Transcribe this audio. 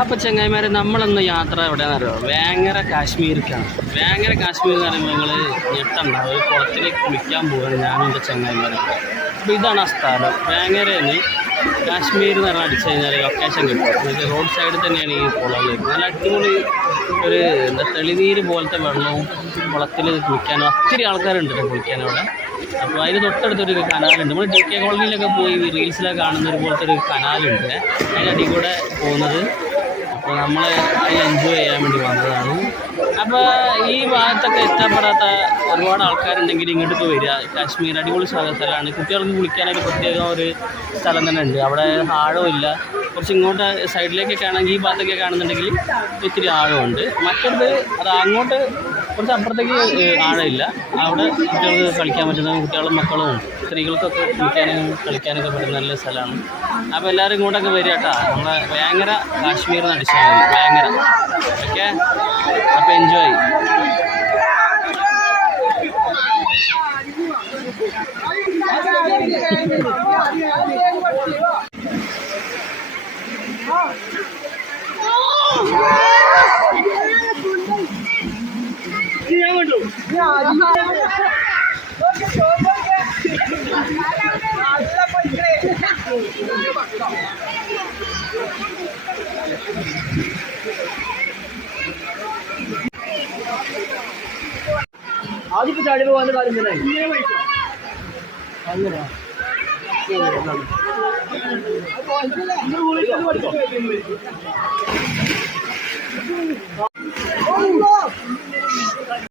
അപ്പോൾ ചങ്ങായിമാരെ നമ്മളൊന്ന് യാത്ര എവിടെയാണെന്ന് അറിയാം? വേങ്ങര കാശ്മീരിക്കാണ് വേങ്ങര കാശ്മീർ എന്ന് പറയുമ്പോൾ നിങ്ങൾ ഞെട്ടണ്ട. ഒരു കുളത്തിലേക്ക് കുളിക്കാൻ പോവാണ് ഞാനും എന്റെ ചെങ്ങായിമാരെ. അപ്പോൾ ഇതാണ് ആ സ്ഥലം. വേങ്ങരയിൽ കാശ്മീർ എന്ന് പറഞ്ഞാൽ അടിച്ചു കഴിഞ്ഞാൽ ലൊക്കേഷൻ കിട്ടും. എന്നുവെച്ചാൽ റോഡ് സൈഡിൽ തന്നെയാണ് ഈ കുളങ്ങൾ നല്ല അടിപൊളി ഒരു എന്താ തെളിനീര് പോലത്തെ വെള്ളവും കുളത്തിൽ കുളിക്കാനും ഒത്തിരി ആൾക്കാരുണ്ട് കുളിക്കാൻ അവിടെ അപ്പോൾ അതിന് തൊട്ടടുത്തൊരു കനാലുണ്ട്. നമ്മൾ ഡി കെ കോളനിയിലൊക്കെ പോയി റീൽസിലൊക്കെ കാണുന്ന ഒരു പോലത്തെ ഒരു കനാലുണ്ട്. അതിനടി കൂടെ പോകുന്നത് അപ്പോൾ നമ്മൾ എൻജോയ് ചെയ്യാൻ വേണ്ടി വന്നതാണ്. അപ്പോൾ ഈ ഭാഗത്തൊക്കെ എത്തപ്പെടാത്ത ഒരുപാട് ആൾക്കാരുണ്ടെങ്കിൽ ഇങ്ങോട്ട് വരിക. കാശ്മീർ അടിപൊളി സ്ഥല- സ്ഥലമാണ്. കുട്ടികൾക്ക് കുളിക്കാനൊരു പ്രത്യേക ഒരു സ്ഥലം തന്നെ ഉണ്ട്. അവിടെ ആഴമില്ല കുറച്ച് ഇങ്ങോട്ട് സൈഡിലേക്കൊക്കെ ആണെങ്കിൽ ഈ ഭാഗത്തൊക്കെ കാണുന്നുണ്ടെങ്കിൽ ഇത്തിരി ആഴമുണ്ട് മറ്റൊരു അത് അങ്ങോട്ട് കുറച്ച് അപ്പുറത്തേക്ക് ആഴമില്ല. അവിടെ കുട്ടികൾക്ക് കളിക്കാൻ പറ്റുന്ന കുട്ടികളും മക്കളും ഉണ്ട്. സ്ത്രീകൾക്കൊക്കെ കുളിക്കാനും കളിക്കാനൊക്കെ പറ്റുന്ന നല്ല സ്ഥലമാണ്. അപ്പോൾ എല്ലാവരും ഇങ്ങോട്ടൊക്കെ വരിക കേട്ടോ. നമ്മളെ വേങ്ങര കാശ്മീർ എന്ന് അടിച്ചാൽ വേങ്ങര ഓക്കെ അപ്പോൾ എൻജോയ് ആദ്യം ചാടി പോകാൻ കാര്യം തന്നെ.